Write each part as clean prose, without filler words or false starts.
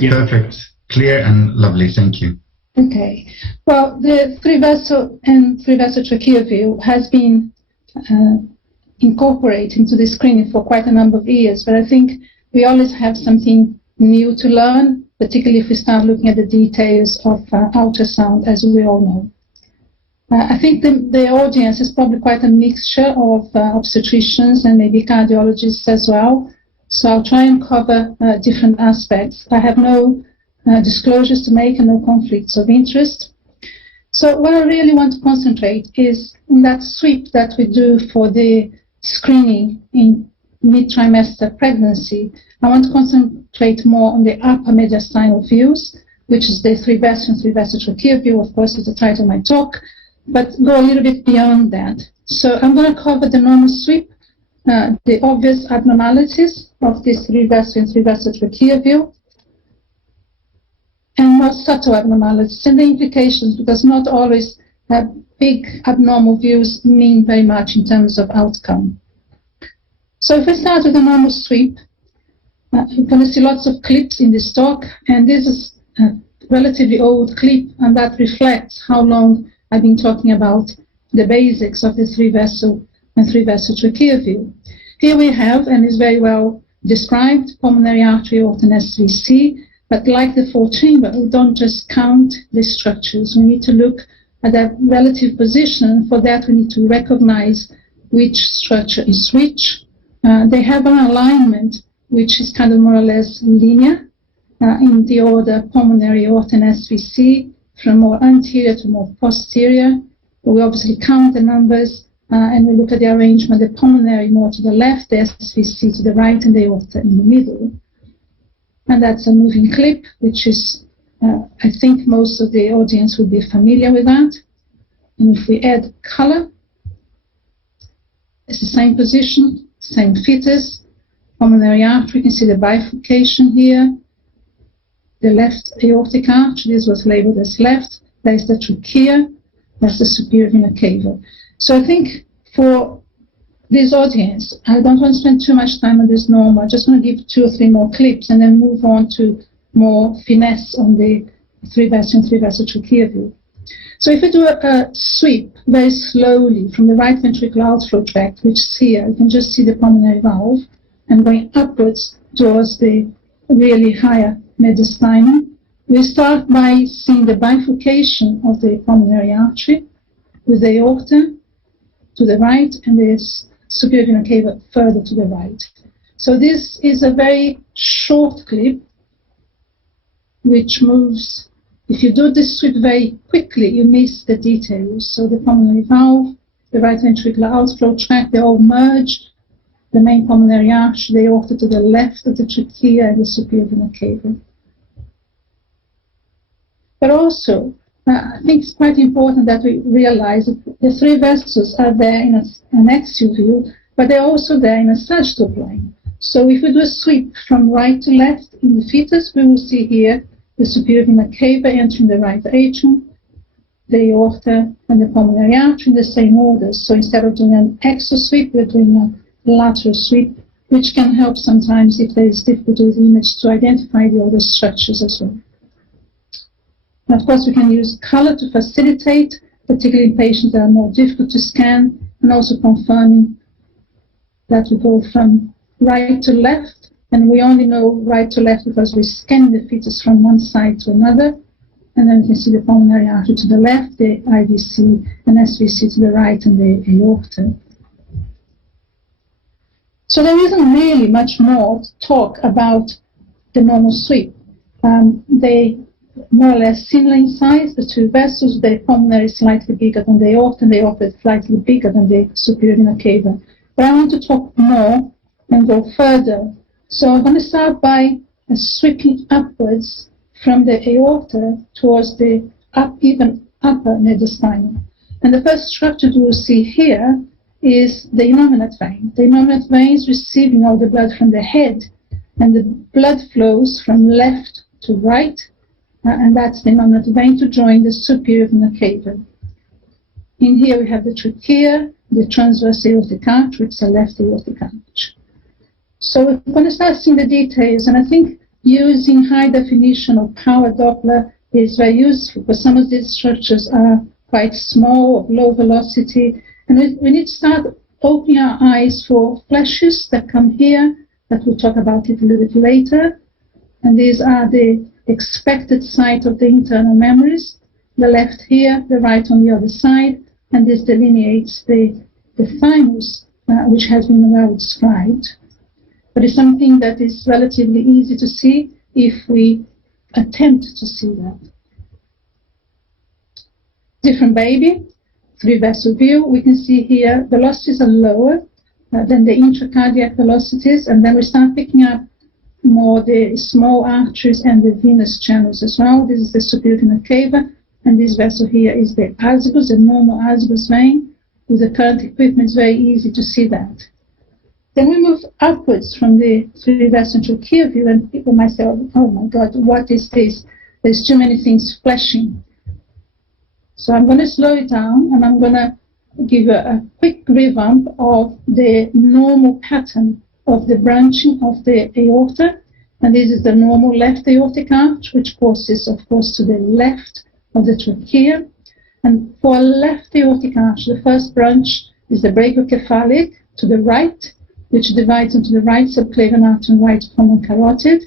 Perfect. Clear and lovely. Thank you. Okay. Well, the three-vessel and three-vessel trachea view has been incorporated into the screening for quite a number of years, but I think we always have something new to learn, particularly if we start looking at the details of ultrasound, as we all know. I think the audience is probably quite a mixture of obstetricians and maybe cardiologists as well, so I'll try and cover different aspects. I have no disclosures to make and no conflicts of interest. So what I really want to concentrate is in that sweep that we do for the screening in mid-trimester pregnancy. I want to concentrate more on the upper mediastinal views, which is the three-vessel and three-vessel trachea view, of course, is the title of my talk, but go a little bit beyond that. So I'm going to cover the normal sweep, the obvious abnormalities of this three-vessel and three-vessel trachea view, and more subtle abnormalities and the implications, because not always big abnormal views mean very much in terms of outcome. So if we start with the normal sweep, you're going to see lots of clips in this talk, and this is a relatively old clip, and that reflects how long I've been talking about the basics of the three-vessel and three-vessel trachea view. Here we have, and is very well described, pulmonary artery, aorta, and SVC, but like the four chamber, we don't just count the structures. We need to look at their relative position. For that, we need to recognize which structure is which. They have an alignment which is kind of more or less linear in the order pulmonary, aorta, and SVC, from more anterior to more posterior. We obviously count the numbers and we look at the arrangement, the pulmonary more to the left, the SVC to the right, and the aorta in the middle. And that's a moving clip, which is, I think most of the audience will be familiar with that. And if we add color, it's the same position, same fetus, pulmonary artery. You can see the bifurcation here. The left aortic arch, this was labeled as left. There's the trachea, that's the superior vena cava. So I think for this audience, I don't want to spend too much time on this normal. I'm just going to give 2 or 3 more clips and then move on to more finesse on the three-vessel and three-vessel trachea view. So if we do a sweep very slowly from the right ventricular outflow tract, which is here, you can just see the pulmonary valve, and going upwards towards the really higher mediastinum, we start by seeing the bifurcation of the pulmonary artery with the aorta to the right and the superior vena cava further to the right. So this is a very short clip which moves. If you do this sweep very quickly, you miss the details. So the pulmonary valve, the right ventricular outflow tract, they all merge. The main pulmonary arch, the aorta to the left of the trachea, and the superior vena cava. But also, I think it's quite important that we realize that the three vessels are there in an axial view, but they're also there in a sagittal plane. So if we do a sweep from right to left in the fetus, we will see here the superior vena cava entering the right atrium, the aorta, and the pulmonary artery in the same order. So instead of doing an axial sweep, we're doing a lateral sweep, which can help sometimes if there is difficulty with the image to identify the other structures as well. And of course, we can use color to facilitate, particularly in patients that are more difficult to scan, and also confirming that we go from right to left, and we only know right to left because we scan the fetus from one side to another, and then we can see the pulmonary artery to the left, the IVC and SVC to the right, and the aorta. So there isn't really much more to talk about the normal sweep. They more or less similar in size, the two vessels. The pulmonary is slightly bigger than the aorta, and the aorta is slightly bigger than the superior vena cava. But I want to talk more and go further. So I'm going to start by sweeping upwards from the aorta towards the even upper mediastinum. And the first structure you will see here is the innominate vein. The innominate vein is receiving all the blood from the head, and the blood flows from left to right, and that's the innominate vein to join the superior vena cava. In here we have the trachea, the transverse aortic arch, which is the left aortic arch. So we're going to start seeing the details, and I think using high definition or power Doppler is very useful because some of these structures are quite small, low velocity, and we need to start opening our eyes for flashes that come here, that we'll talk about it a little bit later. And these are the expected site of the internal memories, the left here, the right on the other side, and this delineates the thymus, which has been well described. But it's something that is relatively easy to see if we attempt to see that. Different baby, 3-vessel view. We can see here velocities are lower than the intracardiac velocities, and then we start picking up more the small arteries and the venous channels as well. This is the superior vena cava, and this vessel here is the azygos, the normal azygos vein. With the current equipment, it's very easy to see that. Then we move upwards from the 3-vessel trachea view, and people might say, oh my God, what is this? There's too many things flashing. So I'm going to slow it down, and I'm going to give a quick revamp of the normal pattern of the branching of the aorta. And this is the normal left aortic arch, which courses, of course, to the left of the trachea. And for a left aortic arch, the first branch is the brachiocephalic to the right, which divides into the right subclavian artery and right common carotid.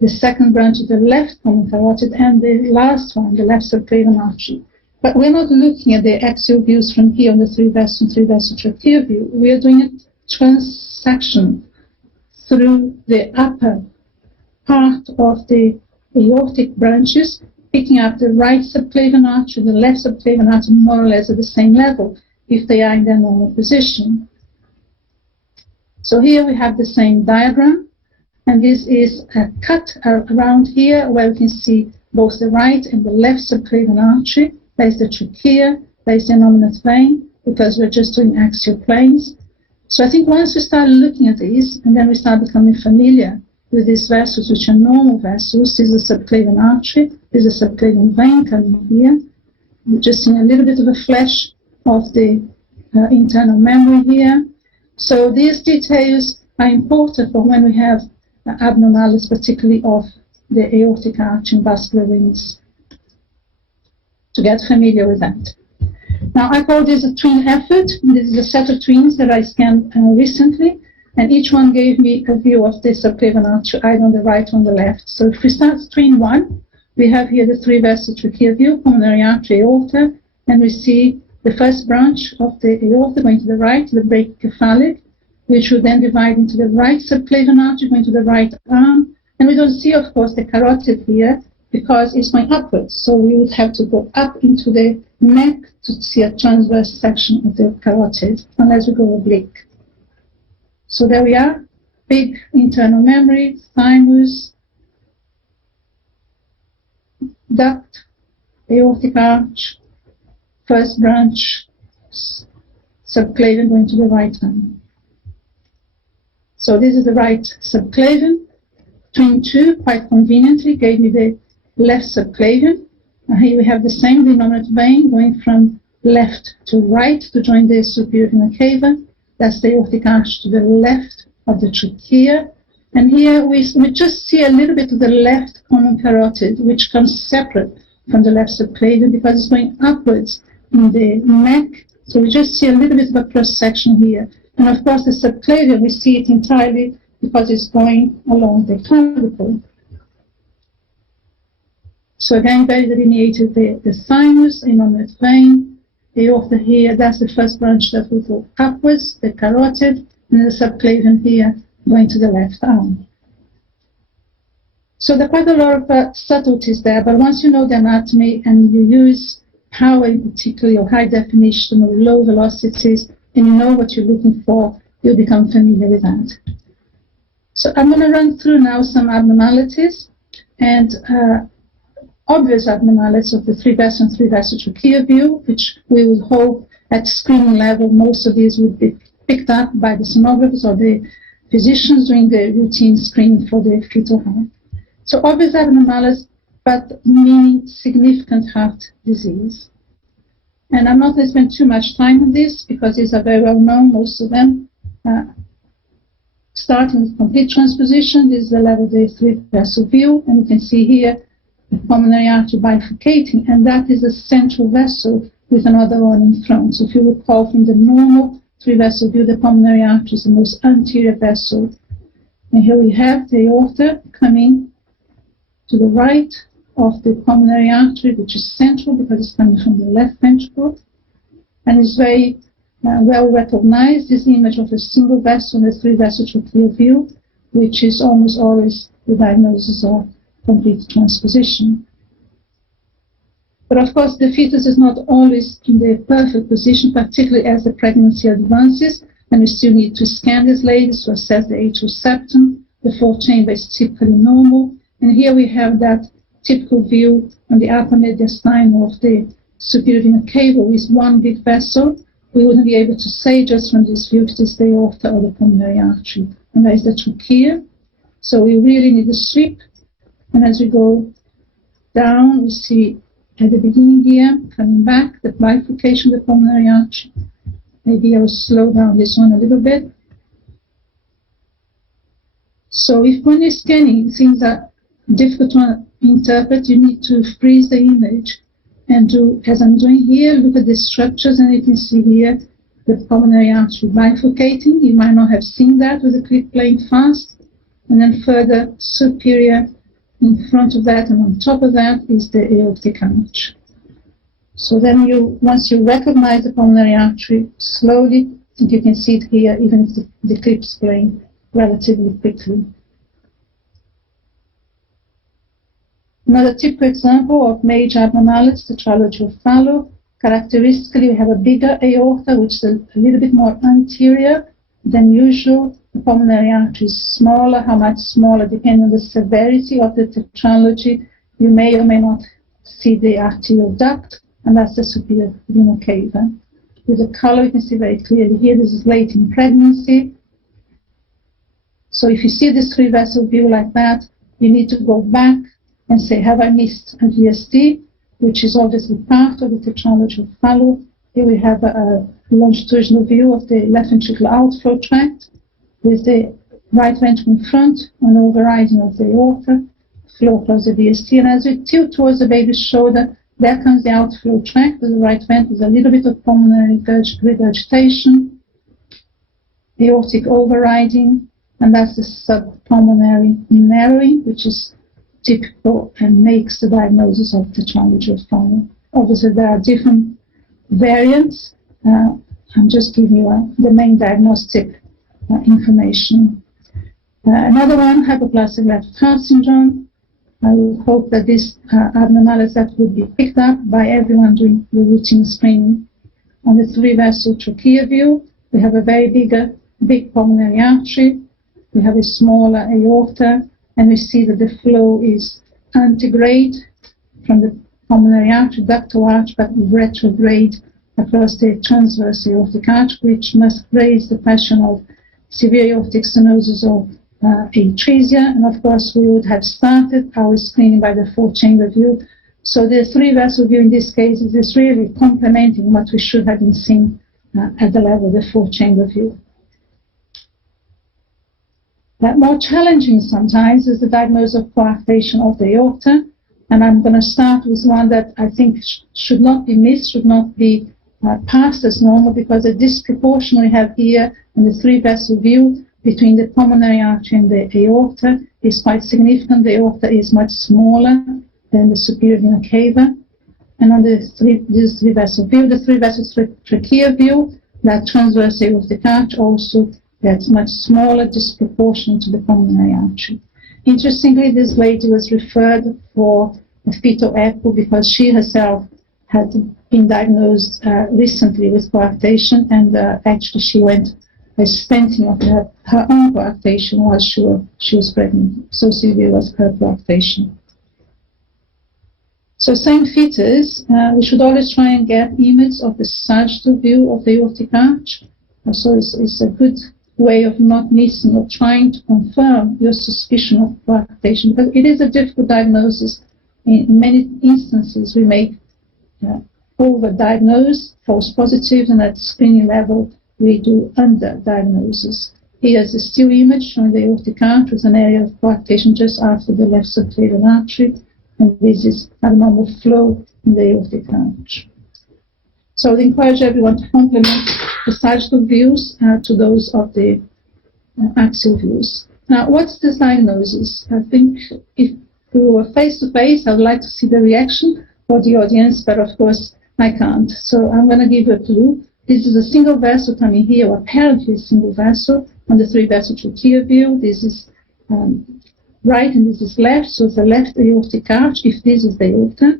The second branch is the left common carotid, and the last one, the left subclavian artery. But we're not looking at the axial views from here on the 3-vessel trachea view. We are doing a transection through the upper part of the aortic branches, picking up the right subclavian artery, the left subclavian artery, more or less at the same level, if they are in their normal position. So here we have the same diagram, and this is a cut around here where we can see both the right and the left subclavian artery. There's the trachea, there's the innominate vein, because we're just doing axial planes. So I think once we start looking at these, and then we start becoming familiar with these vessels, which are normal vessels, this is a subclavian artery, this is a subclavian vein coming here. We're just seeing a little bit of a flash of the internal memory here. So these details are important for when we have abnormalities, particularly of the aortic arch and vascular rings, to get familiar with that. Now, I call this a twin effort. This is a set of twins that I scanned recently, and each one gave me a view of the subclavian artery, either on the right or on the left. So if we start twin 1, we have here the 3-vessel trachea view, pulmonary artery, aorta, and we see the first branch of the aorta going to the right, the brachiocephalic, which would then divide into the right subclavian artery going to the right arm. And we don't see, of course, the carotid here, because it's going upwards. So we would have to go up into the neck to see a transverse section of the carotid, unless we go oblique. So there we are, big internal memory, thymus, duct, aortic arch, first branch, subclavian going to the right arm. So this is the right subclavian. Twin 2, quite conveniently, gave me the left subclavian. Here we have the same denominator vein going from left to right to join the superior vena cava. That's the aortic arch to the left of the trachea. And here we just see a little bit of the left common carotid, which comes separate from the left subclavian because it's going upwards in the neck. So we just see a little bit of a cross section here. And of course, the subclavian, we see it entirely because it's going along the clavicle. So again, very delineated the thymus, innominate vein, the aorta here, that's the first branch that will go upwards, the carotid, and the subclavian here going to the left arm. So there are quite a lot of subtleties there, but once you know the anatomy and you use power in particular, or high definition, or low velocities, and you know what you're looking for, you'll become familiar with that. So I'm going to run through now some abnormalities and obvious abnormalities of the 3-vessel and 3-vessel trachea view, which we would hope at screening level most of these would be picked up by the sonographers or the physicians doing the routine screening for the fetal heart. So obvious abnormalities, but meaning significant heart disease. And I'm not going to spend too much time on this because these are very well known, most of them. starting with complete transposition. This is the level day 3 vessel view, and you can see here the pulmonary artery bifurcating, and that is a central vessel with another one in front. So if you recall from the normal 3 vessel view, the pulmonary artery is the most anterior vessel. And here we have the aorta coming to the right of the pulmonary artery, which is central because it's coming from the left ventricle. And it's very well recognized, this image of a single vessel and a 3 vessel trachea view, which is almost always the diagnosis of complete transposition. But of course, the fetus is not always in the perfect position, particularly as the pregnancy advances, and we still need to scan these ladies to assess the atrial septum. The 4th chamber is typically normal, and here we have that typical view on the upper mediastinum of the superior vena cava with one big vessel. We wouldn't be able to say just from this view if it is the aorta or the pulmonary artery. And that is the trachea. So we really need a sweep. And as we go down, we see at the beginning here, coming back, the bifurcation of the pulmonary artery. Maybe I will slow down this one a little bit. So if when you're scanning, things are difficult to interpret, you need to freeze the image and do, as I'm doing here, look at the structures, and you can see here the pulmonary artery bifurcating. You might not have seen that with the clip playing fast. And then further superior, in front of that and on top of that is the aortic arch. So then once you recognize the pulmonary artery, slowly, you can see it here, even if the clip's playing relatively quickly. Another typical example of major abnormality, the trilogy of Fetal. Characteristically, we have a bigger aorta, which is a little bit more anterior than usual. The pulmonary artery is smaller. How much smaller, depending on the severity of the tetralogy. You may or may not see the arterial duct, and that's the superior vena cava. With the color, you can see very clearly here, this is late in pregnancy. So if you see this 3 vessel view like that, you need to go back and say, have I missed a VSD, which is obviously part of the tetralogy of Fetal. Here we have a longitudinal view of the left ventricular outflow tract with the right ventricle in front and overriding of the aorta, flow across the VSD. And as we tilt towards the baby's shoulder, there comes the outflow tract with the right ventricle with a little bit of pulmonary regurgitation, aortic overriding, and that's the subpulmonary narrowing, which is typical and makes the diagnosis of tetralogy of Fetal. Obviously, there are different variants. I'm just giving you the main diagnostic information. Another one, hypoplastic left heart syndrome. I would hope that this abnormality that would be picked up by everyone doing the routine screening. On the 3 vessel trachea view, we have a very big pulmonary artery. We have a smaller aorta, and we see that the flow is antegrade from the pulmonary artery, ductal arch, but retrograde across the transverse aortic arch, which must raise the question of severe aortic stenosis or atresia. And of course, we would have started our screening by the 4th chamber view. So the 3 vessel view in this case is really complementing what we should have been seeing at the level of the 4th chamber view. More challenging sometimes is the diagnosis of coarctation of the aorta, and I'm going to start with one that I think should not be missed, should not be passed as normal, because the disproportion we have here in the 3 vessel view between the pulmonary artery and the aorta is quite significant. The aorta is much smaller than the superior vena cava, and on this 3 vessel view, the 3 vessel trachea view, that transverse aortic arch also that's much smaller, disproportionate to the pulmonary artery. Interestingly, this lady was referred for a fetal echo because she herself had been diagnosed recently with coarctation, and actually she went a stenting of her own coarctation while she was pregnant. So severe was her coarctation. So same fetus, we should always try and get images of the sagittal view of the aortic arch. So it's a good way of not missing or trying to confirm your suspicion of coarctation, because it is a difficult diagnosis. In many instances, we may over-diagnose false positives, and at screening level, we do under-diagnosis. Here's a still image showing the aortic arch with an area of coarctation just after the left subclavian artery, and this is abnormal flow in the aortic arch. So I would encourage everyone to complement the sagittal views to those of the axial views. Now, what's this diagnosis? I think if we were face to face, I would like to see the reaction of the audience, but of course I can't. So I'm going to give you a clue. This is a single vessel coming here, or apparently a single vessel, on the 3-vessel trachea view. This is right and this is left, so it's the left aortic arch, if this is the aorta.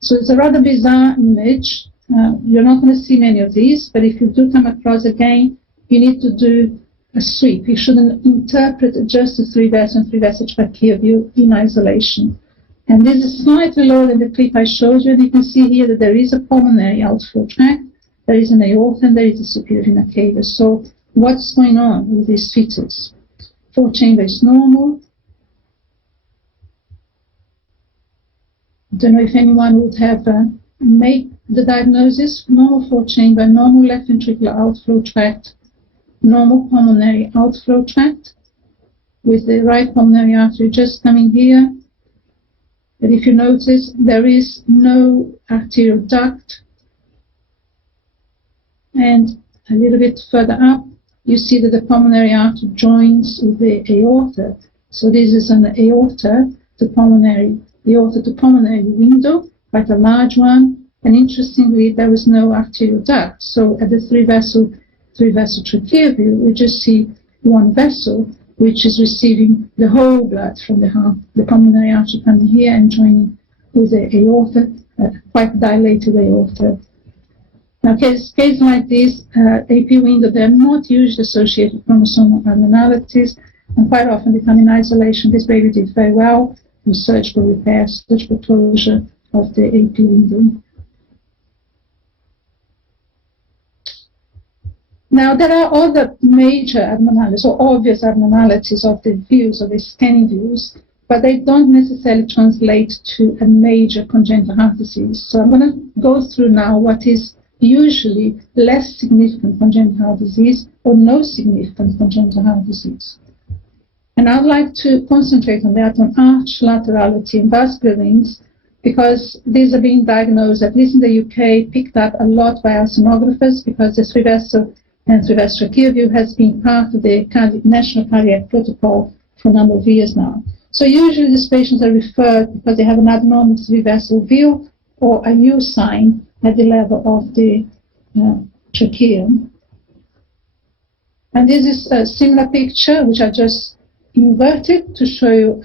So it's a rather bizarre image. You're not going to see many of these, but if you do come across again, you need to do a sweep. You shouldn't interpret just the 3-vessel and 3-vessel trachea view in isolation. And this is slightly lower than the clip I showed you, and you can see here that there is a pulmonary outflow tract, there is an aorta, and there is a superior vena cava. So what's going on with these fetus? 4-chamber is normal. I don't know if anyone would have made the diagnosis. Normal 4-chamber, normal left ventricular outflow tract, normal pulmonary outflow tract, with the right pulmonary artery just coming here. But if you notice, there is no arterial duct. And a little bit further up, you see that the pulmonary artery joins with the aorta. So this is an aorta to pulmonary window, quite a large one. And interestingly, there was no arterial duct. So at the 3-vessel trachea view, we just see one vessel, which is receiving the whole blood from the heart, the pulmonary artery coming here and joining with the aorta, quite dilated aorta. Now, cases like this, AP window, they're not usually associated with chromosomal abnormalities, and quite often they come in isolation. This baby did very well in surgical repair, surgical closure of the AP window. Now, there are other major abnormalities or obvious abnormalities of the views, of the scanning views, but they don't necessarily translate to a major congenital heart disease. So I'm going to go through now what is usually less significant congenital heart disease or no significant congenital heart disease. And I'd like to concentrate on that, on arch laterality and vascular rings, because these are being diagnosed, at least in the UK, picked up a lot by our sonographers, because the 3-vessel and 3-vessel trachea view has been part of the National Cardiac Protocol for a number of years now. So usually these patients are referred because they have an abnormal 3-vessel view or a U sign at the level of the trachea. And this is a similar picture, which I just inverted to show you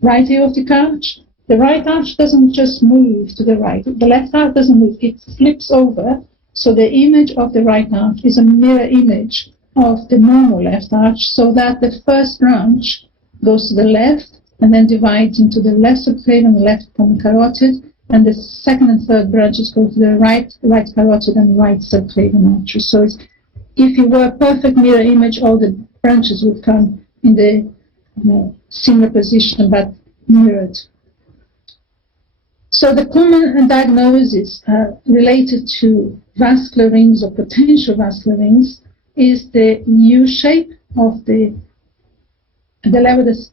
right aortic arch. The right arch doesn't just move to the right. The left arch doesn't move. It flips over. So the image of the right arch is a mirror image of the normal left arch, so that the first branch goes to the left and then divides into the left subclavian and the left common carotid, and the second and third branches go to the right carotid and right subclavian artery. So if you were a perfect mirror image, all the branches would come in the similar position but mirrored. So the common diagnosis related to vascular rings or potential vascular rings is the U shape of the level of the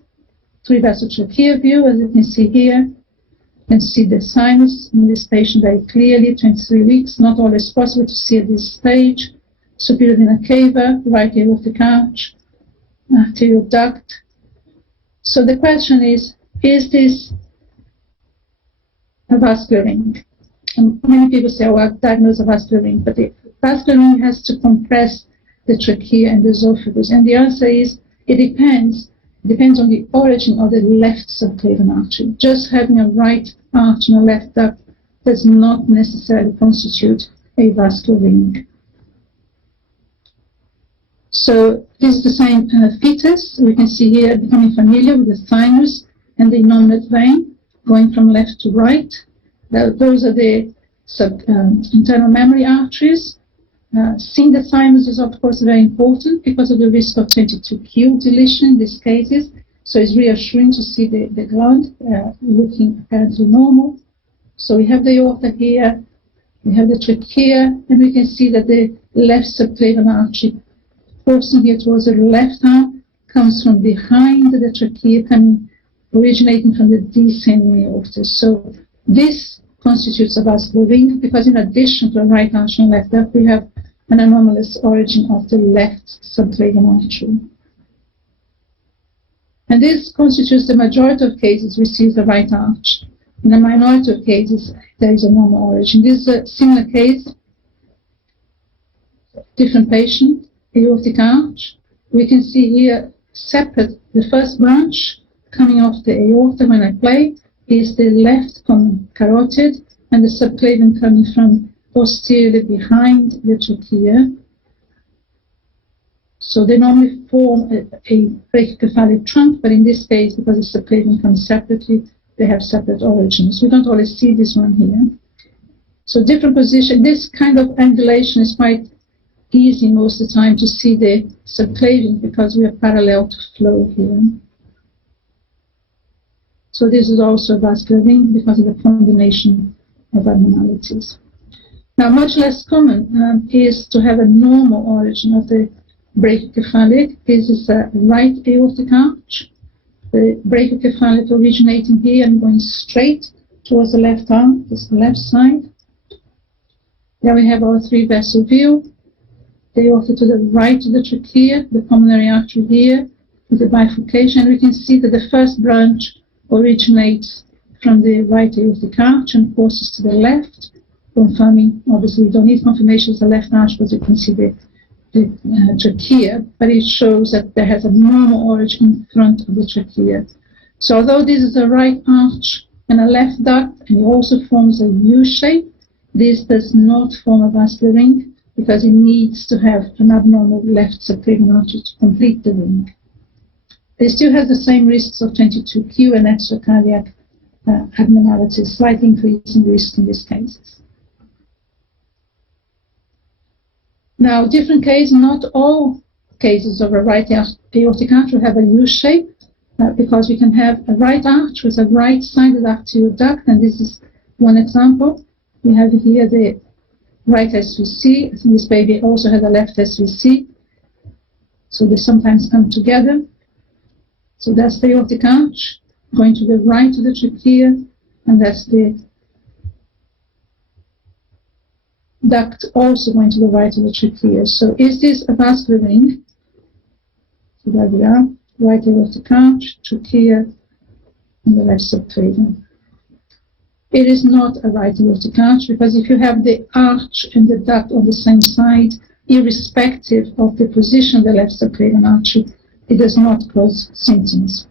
3-vessel trachea view, as you can see here. You can see the sinus in this patient very clearly, 23 weeks, not always possible to see at this stage. Superior vena cava, right aortic arch, arterial duct. So the question is this a vascular ring? And many people say, oh, I've diagnosed a vascular ring, but the vascular ring has to compress the trachea and the esophagus. And the answer is, it depends. It depends on the origin of the left subclavian artery. Just having a right arch and a left duct does not necessarily constitute a vascular ring. So this is the same fetus. We can see here becoming familiar with the thymus and the innominate vein going from left to right. Those are the internal mammary arteries. Seeing the thymus is, of course, very important because of the risk of 22q deletion in these cases. So it's reassuring to see the gland looking apparently normal. So we have the aorta here, We have the trachea, and we can see that the left subclavian artery coursing here towards the left arm comes from behind the trachea, originating from the descending aorta. So this constitutes a vascular ring because in addition to the right arch and left duct, we have an anomalous origin of the left subclavian artery. And this constitutes the majority of cases we see the right arch. In the minority of cases, there is a normal origin. This is a similar case, different patient, aortic arch. We can see here separate, the first branch coming off the aorta when I play is the left common carotid, and the subclavian coming from posteriorly behind the trachea. So they normally form a brachiocephalic trunk, but in this case, because the subclavian comes separately, they have separate origins. We don't always see this one here. So different position. This kind of angulation is quite easy most of the time to see the subclavian because we are parallel to flow here. So this is also a vascular ring because of the combination of abnormalities. Now, much less common is to have a normal origin of the brachiocephalic. This is a right aortic arch. The brachiocephalic originating here and going straight towards the left arm, this is the left side. There we have our three vessel view. The aorta to the right of the trachea, the pulmonary artery here, with the bifurcation. We can see that the first branch originates from the right aortic arch and courses to the left, confirming, obviously we don't need confirmation of the left arch because you can see the trachea, but it shows that there has a normal origin in front of the trachea. So although this is a right arch and a left duct, and it also forms a U shape, this does not form a vascular ring because it needs to have an abnormal left subclavian artery to complete the ring. They still have the same risks of 22q and extracardiac abnormalities, slight increase in risk in these cases. Now, different cases, not all cases of a right aortic arch will have a U shape because we can have a right arch with a right-sided arterial duct, and this is one example. We have here the right SVC. I think this baby also has a left SVC, so they sometimes come together. So that's the aortic arch going to the right of the trachea, and that's the duct also going to the right of the trachea. So is this a vascular ring? So there we are, right aortic arch, trachea, and the left subclavian. It is not a right aortic arch because if you have the arch and the duct on the same side, irrespective of the position of the left subclavian artery, it does not cause symptoms.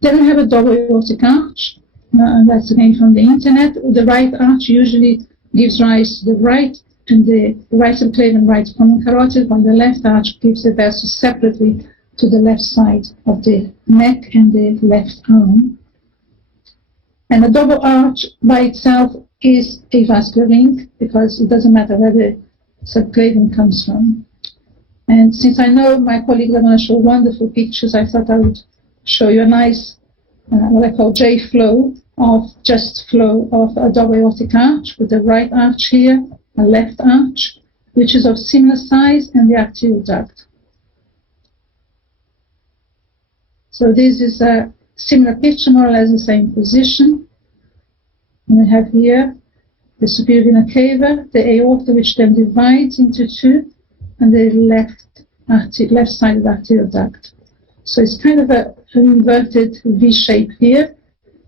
Then we have a double aortic arch. That's again from the internet. The right arch usually gives rise to the right and the right subclavian right common carotid, while the left arch gives the vessel separately to the left side of the neck and the left arm. And a double arch by itself is a vascular ring because it doesn't matter where the subclavian comes from. And since I know my colleagues are going to show wonderful pictures, I thought I would show you a nice what I call J-flow of just flow of a double aortic arch with the right arch here, a left arch, which is of similar size, and the arterial duct. So this is a similar picture, more or less the same position. And we have here the superior vena cava, the aorta, which then divides into two, and the left-sided arterial duct. So it's kind of an inverted V shape here.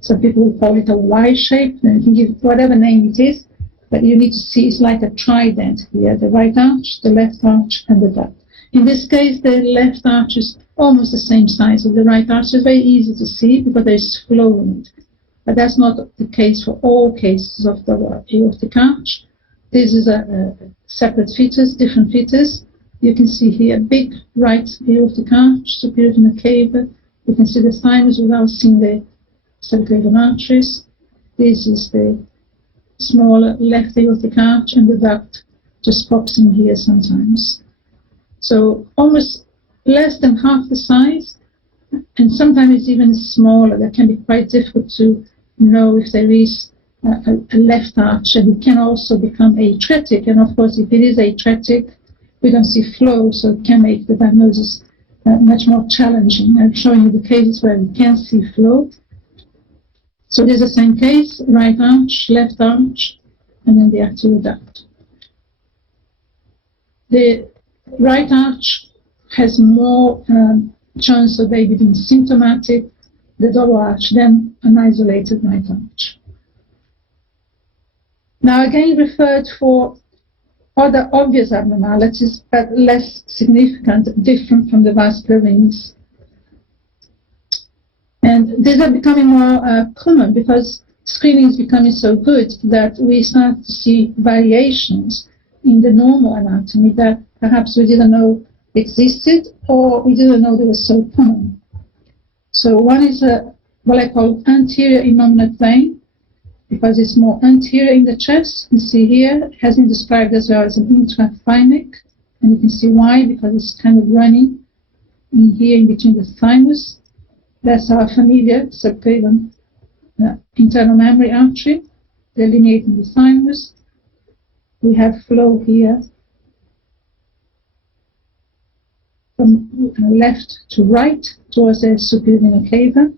Some people will call it a Y shape, and you can give whatever name it is, but you need to see it's like a trident here, the right arch, the left arch, and the duct. In this case, the left arch is almost the same size as the right arch. It's very easy to see because there's flow in it. But that's not the case for all cases of the aortic arch. This is a separate fetus, different fetus. You can see here big right aortic arch, superior vena cava. You can see the thymus without seeing the subclavian arteries. This is the smaller left aortic arch, and the duct just pops in here sometimes. So almost less than half the size, and sometimes it's even smaller. That can be quite difficult to know if there is a left arch, and it can also become atretic. And of course, if it is atretic, we don't see flow, so it can make the diagnosis much more challenging. I'm showing you the cases where we can see flow. So this is the same case, right arch, left arch, and then the arterial duct. The right arch has more chance of maybe being symptomatic, the double arch, than an isolated right arch. Now again referred for other obvious abnormalities, but less significant, different from the vascular rings. And these are becoming more common because screening is becoming so good that we start to see variations in the normal anatomy that perhaps we didn't know existed or we didn't know they were so common. So one is what I call anterior innominate vein, because it's more anterior in the chest. You see here, it has been described as well as an intrathymic, and you can see why, because it's kind of running in here in between the thymus. That's our familiar subclavian internal mammary artery, delineating the thymus. We have flow here from left to right towards the superior vena cava.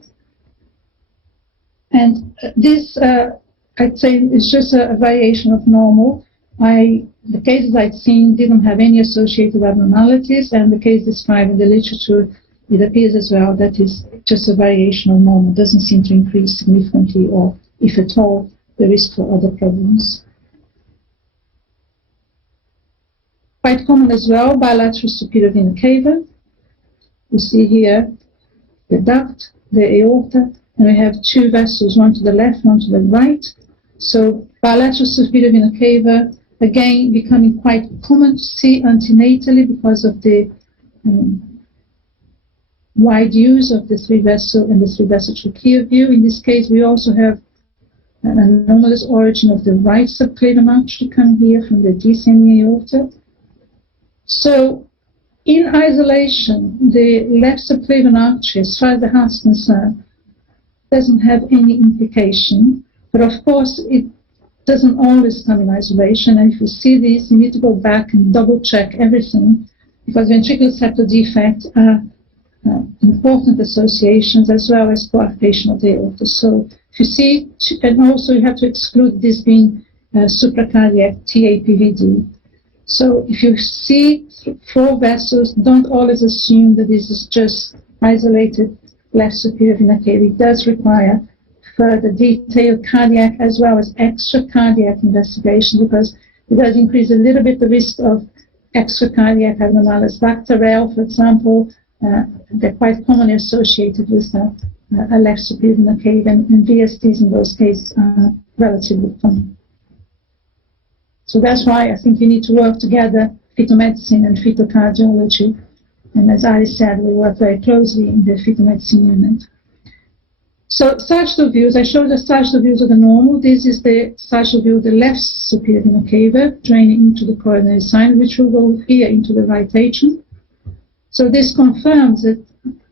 And this, I'd say, is just a variation of normal. The cases I'd seen didn't have any associated abnormalities, and the case described in the literature, it appears as well that is just a variation of normal, doesn't seem to increase significantly or, if at all, the risk for other problems. Quite common as well, bilateral superior vena cava. You see here the duct, the aorta, and we have two vessels, one to the left, one to the right. So bilateral superior vena cava, again, becoming quite common to see antenatally because of the wide use of the three-vessel and the three-vessel trachea view. In this case, we also have an anomalous origin of the right subclavian artery coming here from the descending aorta. So, in isolation, the left subclavian artery, as far as the heart is concerned, doesn't have any implication. But of course, it doesn't always come in isolation. And if you see this, you need to go back and double-check everything, because ventricular septal defects are important associations as well as coarctation of the aorta. So if you see, and also you have to exclude this being supracardiac TAPVD. So if you see four vessels, don't always assume that this is just isolated left superior vena cava. It does require further detailed cardiac as well as extracardiac investigation, because it does increase a little bit the risk of extracardiac abnormalities. Bacterial, for example, they're quite commonly associated with a left superior vena cava, and VSTs in those cases are relatively common. So that's why I think you need to work together, fetal medicine and fetal cardiology. And as I said, we work very closely in the fetal medicine unit. So sagittal views, I showed the sagittal views of the normal. This is the sagittal view of the left superior vena cava, draining into the coronary sign, which will go here into the right atrium. So this confirms that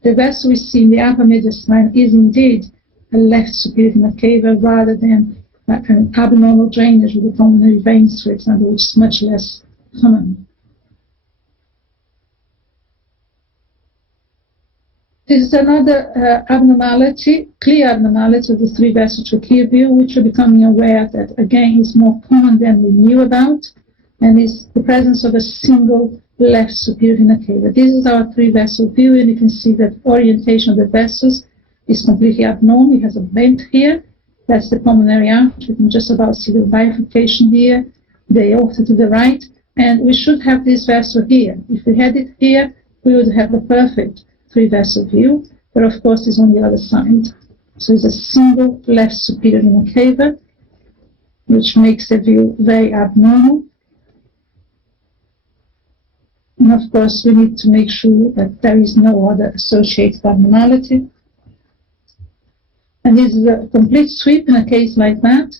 the vessel we see in the upper mediastinum is indeed a left superior vena cava rather than an abnormal drainage with the pulmonary veins, for example, which is much less common. This is another abnormality, clear abnormality of the three-vessel trachea view, which we're becoming aware that, again, is more common than we knew about, and is the presence of a single left superior vena cava. This is our three-vessel view, and you can see that orientation of the vessels is completely abnormal. It has a bend here. That's the pulmonary artery. You can just about see the bifurcation here, the aorta to the right, and we should have this vessel here. If we had it here, we would have the perfect three-vessel view, but of course it's on the other side. So it's a single left superior vena cava, which makes the view very abnormal. And of course we need to make sure that there is no other associated abnormality. And this is a complete sweep in a case like that.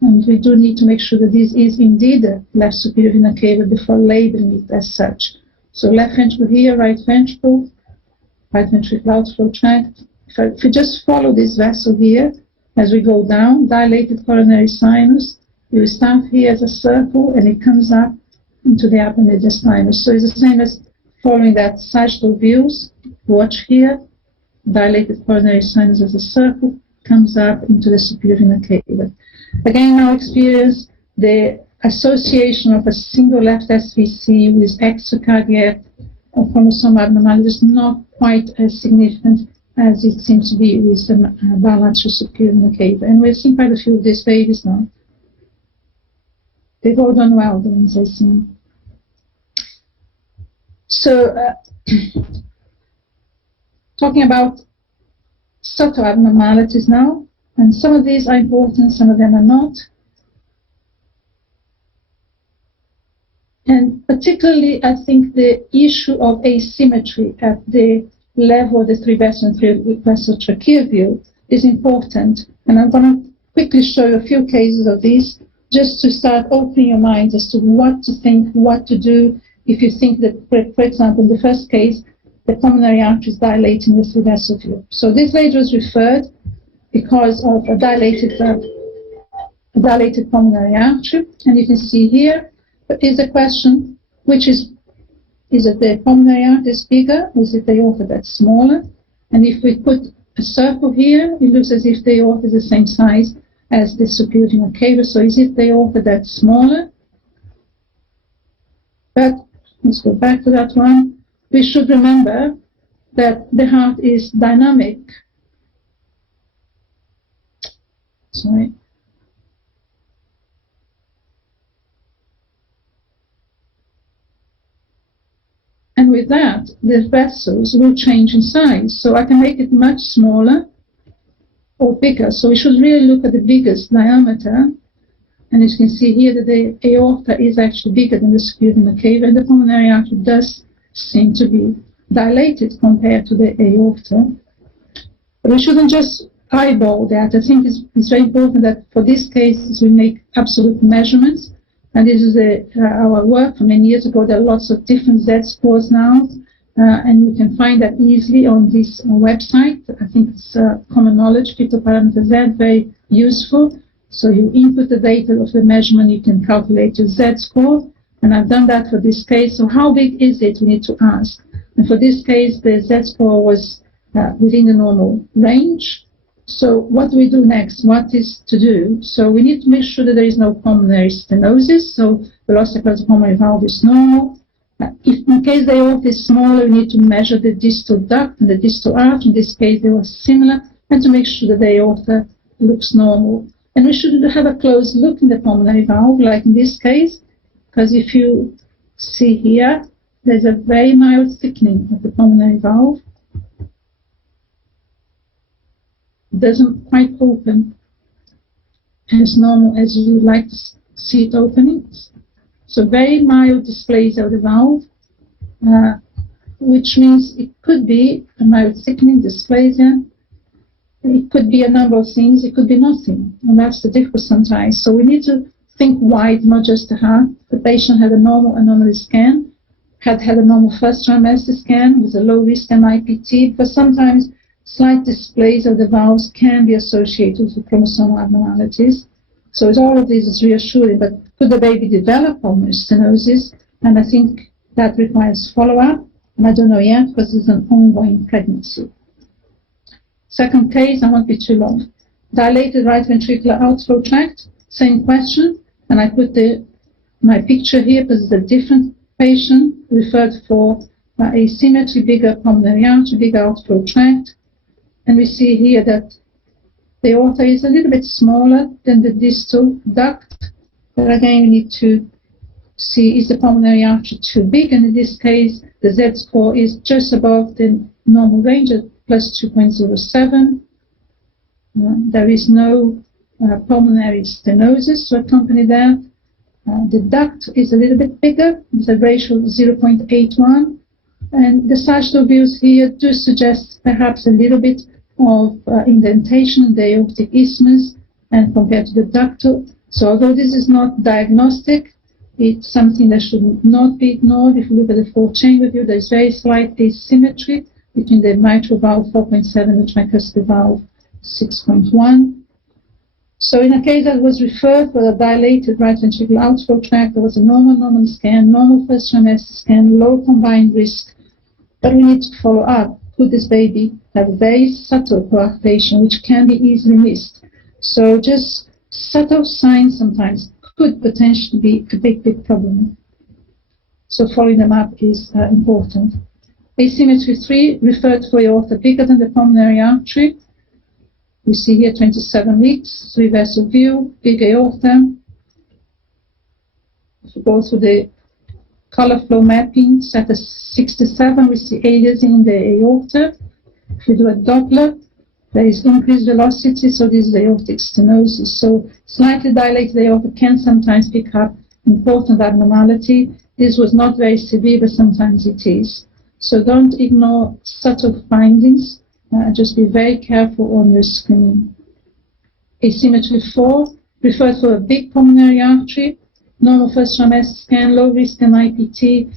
And we do need to make sure that this is indeed a left superior vena cava before labeling it as such. So left ventricle here, right ventricle outflow tract, if we just follow this vessel here, as we go down, dilated coronary sinus, you start here as a circle and it comes up into the upper mediastinus. So it's the same as following that sagittal views. Watch here, dilated coronary sinus as a circle, comes up into the superior vena cava. Again, in our experience, the association of a single left SVC with extracardiac or chromosomal abnormality is not quite as significant as it seems to be with the bilateral superior vena cava. And we've seen quite a few of these babies now. They've all done well, the ones I've seen. So, talking about subtle abnormalities now, and some of these are important, some of them are not. And particularly, I think the issue of asymmetry at the level of the three-vessel and three-vessel trachea view is important. And I'm going to quickly show you a few cases of these, just to start opening your minds as to what to think, what to do, if you think that, for example, in the first case, the pulmonary artery is dilating the three-vessel view. So this lady was referred because of a dilated pulmonary artery, and you can see here, but is the question, which is it the pulmonary artery is bigger, or is it the aorta that's smaller? And if we put a circle here, it looks as if the aorta is the same size as the superior vena cava, so is it the aorta that's smaller? But let's go back to that one. We should remember that the heart is dynamic. Sorry. And with that, the vessels will change in size. So I can make it much smaller or bigger. So we should really look at the biggest diameter. And as you can see here that the aorta is actually bigger than the superior vena cava, and the pulmonary artery does seem to be dilated compared to the aorta. But we shouldn't just eyeball that. I think it's very important that for these cases we make absolute measurements. And this is our work from many years ago. There are lots of different Z-scores now, and you can find that easily on this website. I think it's common knowledge, fetal parameter Z, very useful. So you input the data of the measurement, you can calculate your Z-score, and I've done that for this case. So how big is it, we need to ask. And for this case, the Z-score was within the normal range. So what do we do next? What is to do? So we need to make sure that there is no pulmonary stenosis, so the velocity across the pulmonary valve is normal. If in case the aorta is smaller, we need to measure the distal duct and the distal arch. In this case, they were similar, and to make sure that the aorta looks normal. And we should have a close look in the pulmonary valve, like in this case, because if you see here, there's a very mild thickening of the pulmonary valve. It doesn't quite open as normal as you would like to see it opening. So very mild dysplasia of the valve, which means it could be a mild thickening, dysplasia. It could be a number of things. It could be nothing, and that's the difference sometimes. So we need to think wide, not just the heart. The patient had a normal anomaly scan, had a normal first trimester scan with a low risk NIPT, but sometimes slight dysplasia of the valves can be associated with chromosomal abnormalities. So all of this is reassuring, but could the baby develop pulmonary stenosis? And I think that requires follow-up, and I don't know yet because it's an ongoing pregnancy. Second case, I won't be too long. Dilated right ventricular outflow tract, same question, and I put my picture here because it's a different patient referred for asymmetry, bigger pulmonary artery, bigger outflow tract. And we see here that the aorta is a little bit smaller than the distal duct. But again, we need to see, is the pulmonary artery too big? And in this case, the Z-score is just above the normal range at plus 2.07. There is no pulmonary stenosis to accompany that. The duct is a little bit bigger. It's a ratio of 0.81. And the sagittal views here do suggest perhaps a little bit of indentation in the aortic isthmus and compared to the ductal. So although this is not diagnostic, it's something that should not be ignored. If you look at the four-chamber view, there is very slight asymmetry between the mitral valve 4.7 and the tricuspid valve 6.1. So in a case that was referred for a dilated right ventricular outflow tract, there was a normal scan, normal first trimester scan, low combined risk, but we need to follow up. Could this baby have very subtle coarctation, which can be easily missed? So just subtle signs sometimes could potentially be a big problem. So following them up is important. Asymmetry 3, referred for aorta bigger than the pulmonary artery. You see here 27 weeks, 3 vessel view, big aorta. If you go through the color flow mapping, at 67, we see aliasing in the aorta. If you do a Doppler, there is increased velocity, so this is aortic stenosis. So slightly dilated aorta can sometimes pick up important abnormality. This was not very severe, but sometimes it is. So don't ignore subtle findings. Just be very careful on your screening. Asymmetry 4, referred for a big pulmonary artery, normal first trimester scan, low risk MIPT.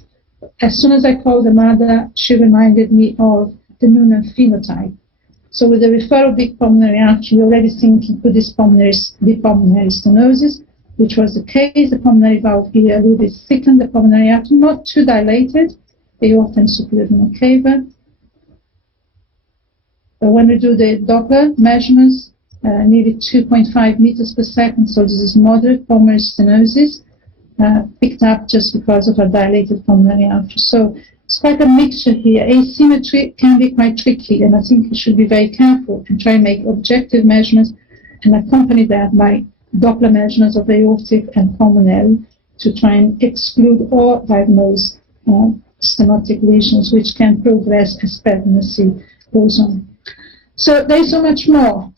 As soon as I called the mother, she reminded me of the Noonan phenotype. So with the referral big pulmonary artery, you're already thinking, could this be pulmonary stenosis, which was the case. The pulmonary valve here a little bit thickened, the pulmonary artery, not too dilated, aorta and superior vena cava. When we do the Doppler measurements, nearly 2.5 meters per second, so this is moderate pulmonary stenosis, picked up just because of a dilated pulmonary artery. So it's quite a mixture here. Asymmetry can be quite tricky, and I think you should be very careful and try and make objective measurements and accompany that by Doppler measurements of aortic and pulmonary to try and exclude or diagnose stenotic lesions, which can progress as pregnancy goes on. So there's so much more.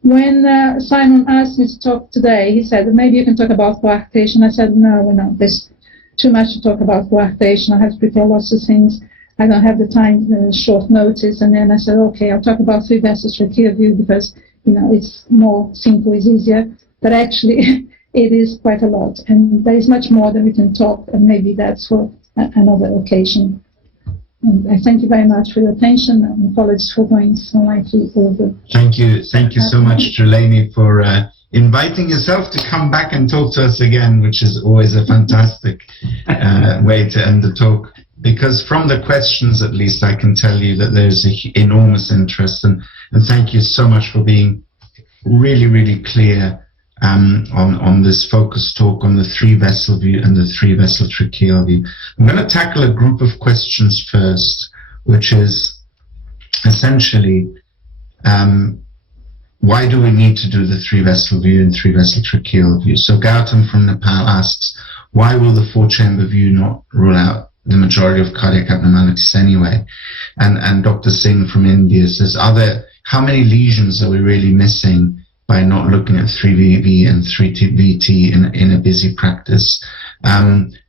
When Simon asked me to talk today, he said, maybe you can talk about coarctation. I said, no, there's too much to talk about coarctation. I have to prepare lots of things. I don't have the time, short notice. And then I said, okay, I'll talk about 3 vessels trachea view because, it's more simple, it's easier. But actually, it is quite a lot. And there is much more that we can talk, and maybe that's for another occasion. And I thank you very much for your attention, and apologies for going slightly over. Thank you so much, Juleni, for inviting yourself to come back and talk to us again, which is always a fantastic way to end the talk. Because from the questions, at least, I can tell you that there's enormous interest, and thank you so much for being really, really clear on this focus talk on the 3 vessel view and the 3 vessel tracheal view. I'm going to tackle a group of questions first, which is essentially why do we need to do the 3 vessel view and 3 vessel tracheal view? So Gautam from Nepal asks, why will the 4-chamber view not rule out the majority of cardiac abnormalities anyway? And Dr. Singh from India says, how many lesions are we really missing by not looking at 3VV and 3VT in a busy practice?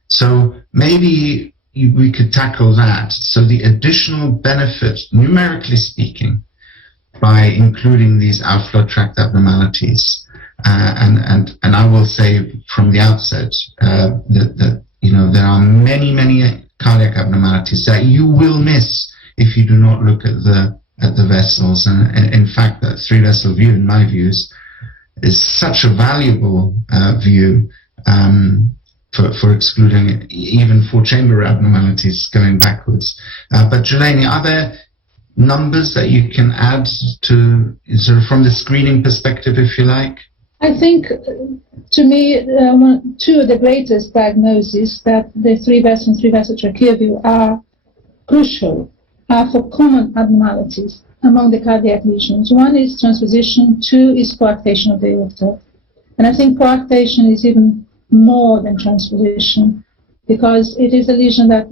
So maybe we could tackle that. So the additional benefit, numerically speaking, by including these outflow tract abnormalities, and I will say from the outset that there are many cardiac abnormalities that you will miss if you do not look at the vessels, and in fact that 3 vessel view, in my views, is such a valuable view for excluding even 4-chamber abnormalities going backwards. But Juleni, are there numbers that you can add to sort of from the screening perspective, if you like? I think, to me, 2 of the greatest diagnoses that the 3 vessel and 3 vessel trachea view are crucial are for common abnormalities among the cardiac lesions. 1 is transposition, 2 is coarctation of the aorta. And I think coarctation is even more than transposition, because it is a lesion that,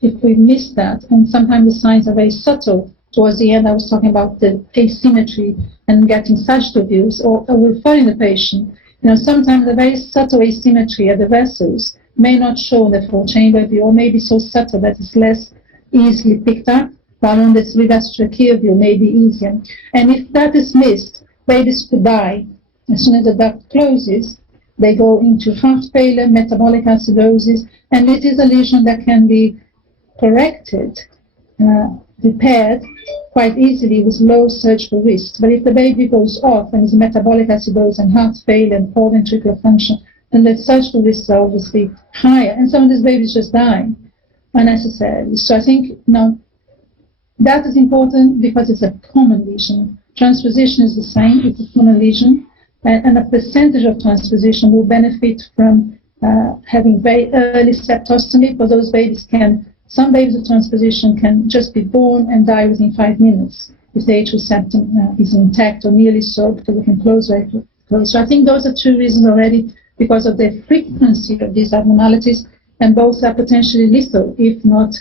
if we miss that, and sometimes the signs are very subtle. Towards the end, I was talking about the asymmetry and getting sagittal views, or referring the patient. Sometimes a very subtle asymmetry at the vessels may not show in the 4-chamber view, or may be so subtle that it's less easily picked up, while on the 3 vessel trachea view may be easier. And if that is missed, babies could die. As soon as the duct closes, they go into heart failure, metabolic acidosis, and it is a lesion that can be corrected repaired quite easily with low surgical risk. But if the baby goes off and is metabolic acidosis and heart failure and poor ventricular function, then the surgical risks are obviously higher. And some of these babies just die unnecessarily. So I think, that is important because it's a common lesion. Transposition is the same, it's a common lesion. And a percentage of transposition will benefit from having very early septostomy, because those babies some babies with transposition can just be born and die within 5 minutes if the atrial septum is intact or nearly so, because we can close very close. So I think those are two reasons already, because of the frequency of these abnormalities, and both are potentially lethal if not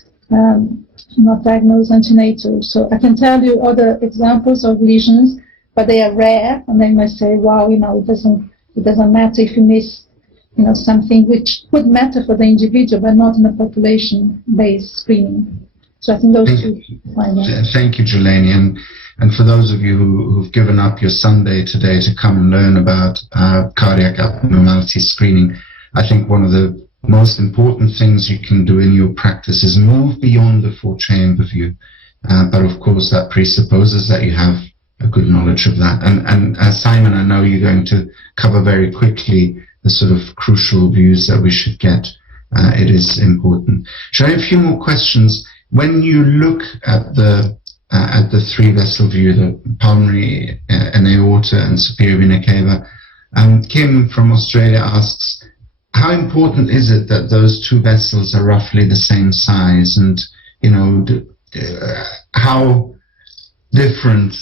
diagnosed antenatal. So I can tell you other examples of lesions, but they are rare, and they might say, wow, it doesn't matter if you miss something which would matter for the individual, but not in a population-based screening. So I think those two. Thank you, Jelani. And for those of you who've given up your Sunday today to come and learn about cardiac abnormality screening, I think one of the most important things you can do in your practice is move beyond the 4-chamber view. But of course, that presupposes that you have a good knowledge of that. And Simon, I know you're going to cover very quickly the sort of crucial views that we should get. It is important. Shall I have a few more questions? When you look at the 3-vessel view, the pulmonary and aorta and superior vena cava, Kim from Australia asks, how important is it that those 2 vessels are roughly the same size? And, how different,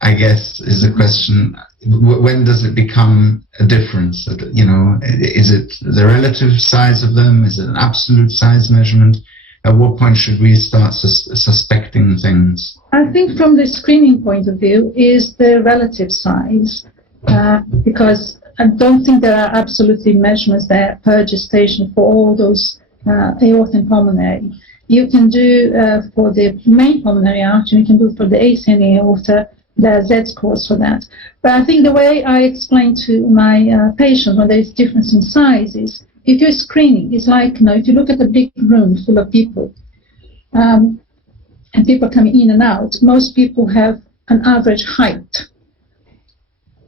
I guess, is the question. When does it become a difference? Is it the relative size of them? Is it an absolute size measurement? At what point should we start suspecting things? I think from the screening point of view is the relative size, because I don't think there are absolutely measurements there per gestation for all those aorta and pulmonary. You can do for the main pulmonary artery, you can do for the AC and aorta. There are Z-scores for that. But I think the way I explain to my patients when there is difference in size is, if you're screening, it's like, if you look at a big room full of people, and people coming in and out, most people have an average height.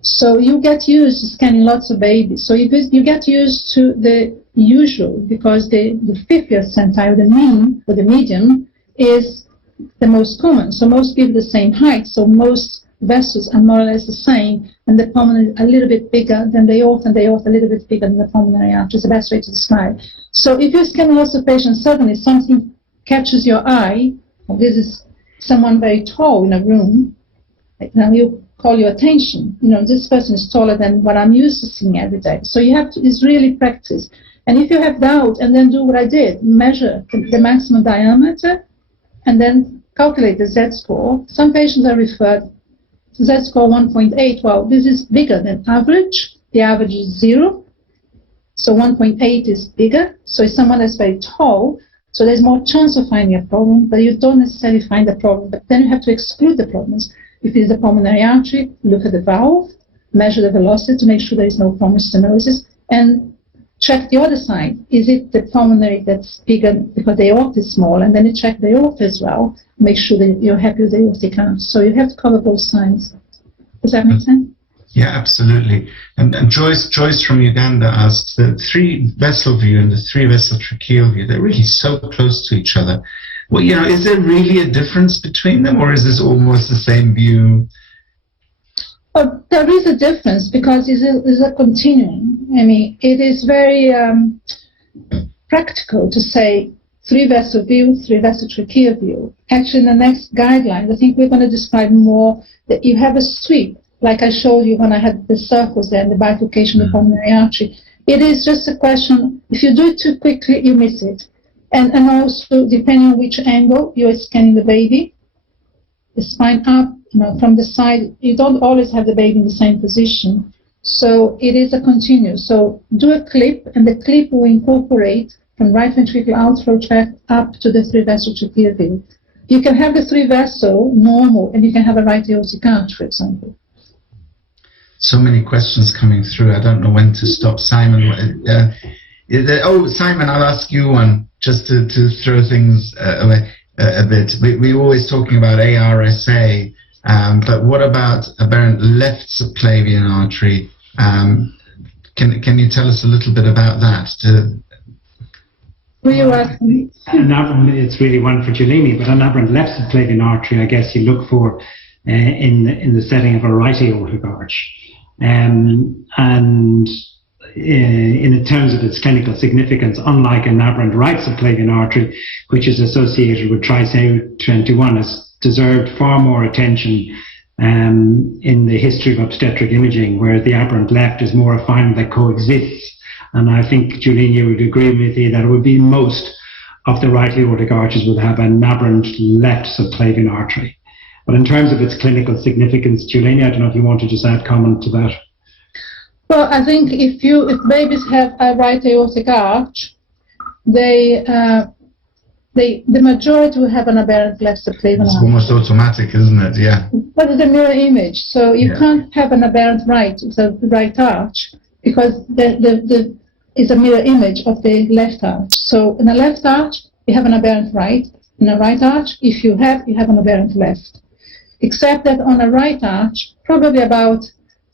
So you get used to scanning lots of babies. So you get used to the usual, because the 50th centile, the mean, or the median, is the most common. So most people the same height, so most vessels are more or less the same, and the pulmonary a little bit bigger than the aorta, and the aorta a little bit bigger than the pulmonary artery. Is the best way to describe. So if you scan lots of patients, suddenly something catches your eye, and this is someone very tall in a room, you call your attention. This person is taller than what I'm used to seeing every day. So you have to, it's really practice. And if you have doubt, and then do what I did, measure the maximum diameter, and then calculate the Z-score. Some patients are referred to Z-score 1.8. Well, this is bigger than average. The average is 0. So 1.8 is bigger. So if someone that's very tall, so there's more chance of finding a problem, but you don't necessarily find the problem. But then you have to exclude the problems. If it's the pulmonary artery, look at the valve, measure the velocity to make sure there is no pulmonary stenosis, and check the other side. Is it the pulmonary that's bigger because the aorta is small? And then you check the aorta as well. Make sure that you're happy with the aortic arch. So you have to cover both sides. Does that make sense? Yeah, absolutely. And Joyce from Uganda asked, the 3-vessel view and the 3-vessel tracheal view, they're really so close to each other. Well, is there really a difference between them, or is this almost the same view? Well, there is a difference because it's a continuum. I mean, it is very practical to say 3-vessel view, 3-vessel tracheal view. Actually, in the next guidelines, I think we're going to describe more that you have a sweep, like I showed you when I had the circles there and the bifurcation of the pulmonary artery. It is just a question, if you do it too quickly, you miss it. And also, depending on which angle you're scanning the baby, the spine up, from the side, you don't always have the baby in the same position. So it is a continuum. So do a clip, and the clip will incorporate from right ventricular outflow tract up to the 3-vessel tracheal view. You can have the 3-vessel normal, and you can have a right aortic arch, for example. So many questions coming through. I don't know when to stop. Simon, Simon, I'll ask you one just to throw things away. a bit. We're always talking about ARSA, but what about aberrant left subclavian artery? Can you tell us a little bit about that? An aberrant, it's really one for Giuliani, but an aberrant left subclavian artery, I guess you look for in the setting of a right aortic arch. And in terms of its clinical significance, unlike an aberrant right subclavian artery, which is associated with trisomy 21, has deserved far more attention in the history of obstetric imaging, whereas the aberrant left is more a finding that coexists. And I think, Giuliani, would agree with you that it would be most of the right aortic arches would have an aberrant left subclavian artery. But in terms of its clinical significance, Giuliani, I don't know if you want to just add comment to that. Well, I think if babies have a right aortic arch, the majority will have an aberrant left subclavian arch. It's almost automatic, isn't it? Yeah. But it's a mirror image, so you can't have an aberrant right arch because it's a mirror image of the left arch. So in a left arch, you have an aberrant right. In a right arch, you have an aberrant left. Except that on a right arch, probably about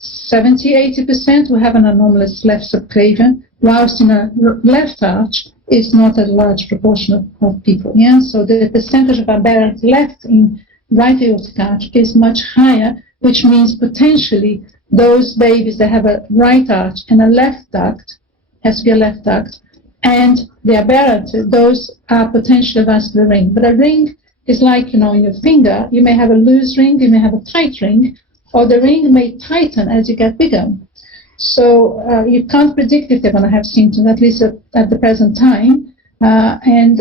70-80% will have an anomalous left subclavian, whilst in a left arch, it's not a large proportion of people. Yeah? So the percentage of aberrant left in right aortic arch is much higher, which means potentially those babies that have a right arch and a left duct, has to be a left duct, and the aberrant, those are potentially a vascular ring. But a ring is like, in your finger, you may have a loose ring, you may have a tight ring, or the ring may tighten as you get bigger. So you can't predict if they're going to have symptoms, at least at the present time, and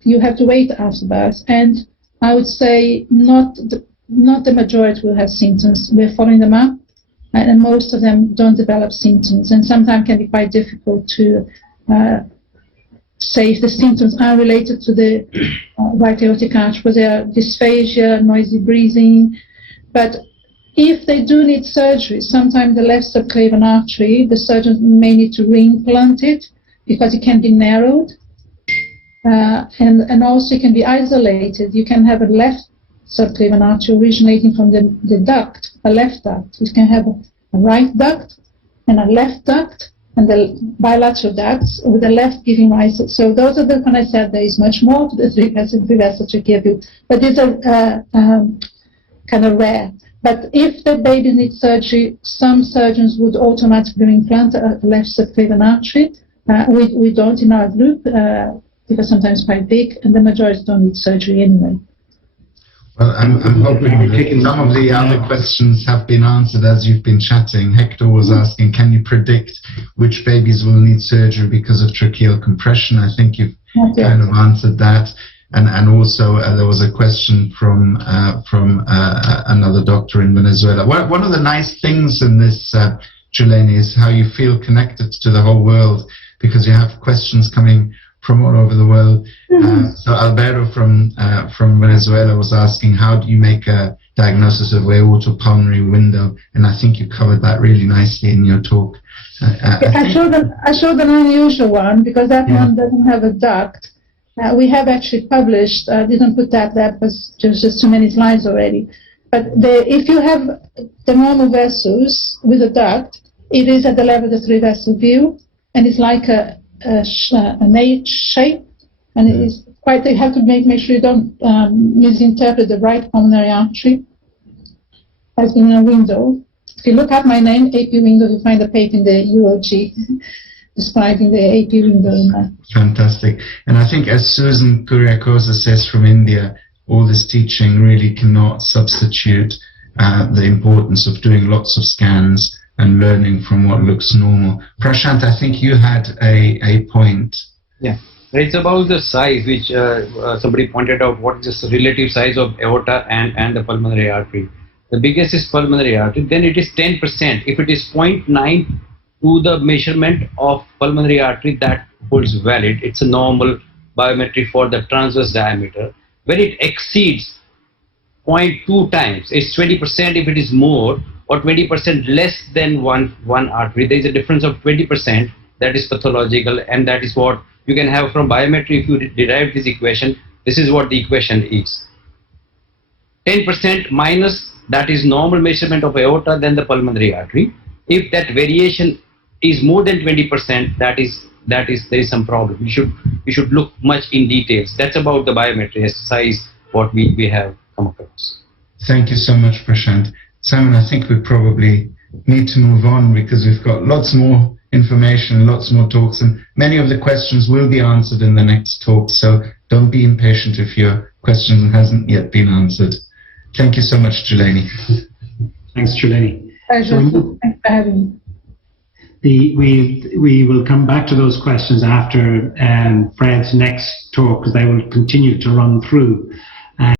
you have to wait after birth. And I would say not the majority will have symptoms. We're following them up, and most of them don't develop symptoms, and sometimes can be quite difficult to say if the symptoms are related to the right aortic arch, because they are dysphagia, noisy breathing. But if they do need surgery, sometimes the left subclavian artery, the surgeon may need to reimplant it because it can be narrowed, and also it can be isolated. You can have a left subclavian artery originating from the duct, a left duct. You can have a right duct and a left duct, and the bilateral ducts with the left giving rise. So those are when I said there is much more to the three-vessel trachea view, but these are kind of rare. But if the baby needs surgery, some surgeons would automatically implant a left subclavian artery. We don't in our group because sometimes it's quite big, and the majority don't need surgery anyway. Well, I'm hoping that some of the other questions have been answered as you've been chatting. Hector was asking, can you predict which babies will need surgery because of tracheal compression? I think you've kind of answered that. And also there was a question from another doctor in Venezuela. One of the nice things in this, Giuliani, is how you feel connected to the whole world, because you have questions coming from all over the world. So Alberto from Venezuela was asking, how do you make a diagnosis of aortopulmonary window? And I think you covered that really nicely in your talk. I showed an unusual one because that one doesn't have a duct. We have actually published, didn't put that was just too many slides already. But if you have the normal vessels with a duct, it is at the level of the three-vessel view, and it's like an H shape, and it is quite, you have to make sure you don't misinterpret the right pulmonary artery as being a window. If you look at my name, AP window, you find a paper in the UOG describing the AP window in that. Fantastic. And I think, as Susan Kuriakosa says from India, all this teaching really cannot substitute the importance of doing lots of scans and learning from what looks normal. Prashant, I think you had a point. Yeah, it's about the size, which somebody pointed out. What is the relative size of aorta and the pulmonary artery? The biggest is pulmonary artery, then it is 10%. If it is 0.9 to the measurement of pulmonary artery, that holds valid. It's a normal biometry for the transverse diameter. When it exceeds 0.2 times, it's 20%. If it is more, or 20% less than one artery, there is a difference of 20%. That is pathological, and that is what you can have from biometry. If you derive this equation, This is what the equation is. 10% minus, that is normal measurement of aorta, then the pulmonary artery. If that variation is more than 20%, there is some problem. You should look much in details. That's about the biometry exercise, what we have come across. Thank you so much, Prashant. Simon, I think we probably need to move on because we've got lots more information, lots more talks, and many of the questions will be answered in the next talk. So don't be impatient if your question hasn't yet been answered. Thank you so much, Juleni. Thanks, Juleni. Pleasure. Thanks for having me. We will come back to those questions after Fred's next talk, because they will continue to run through.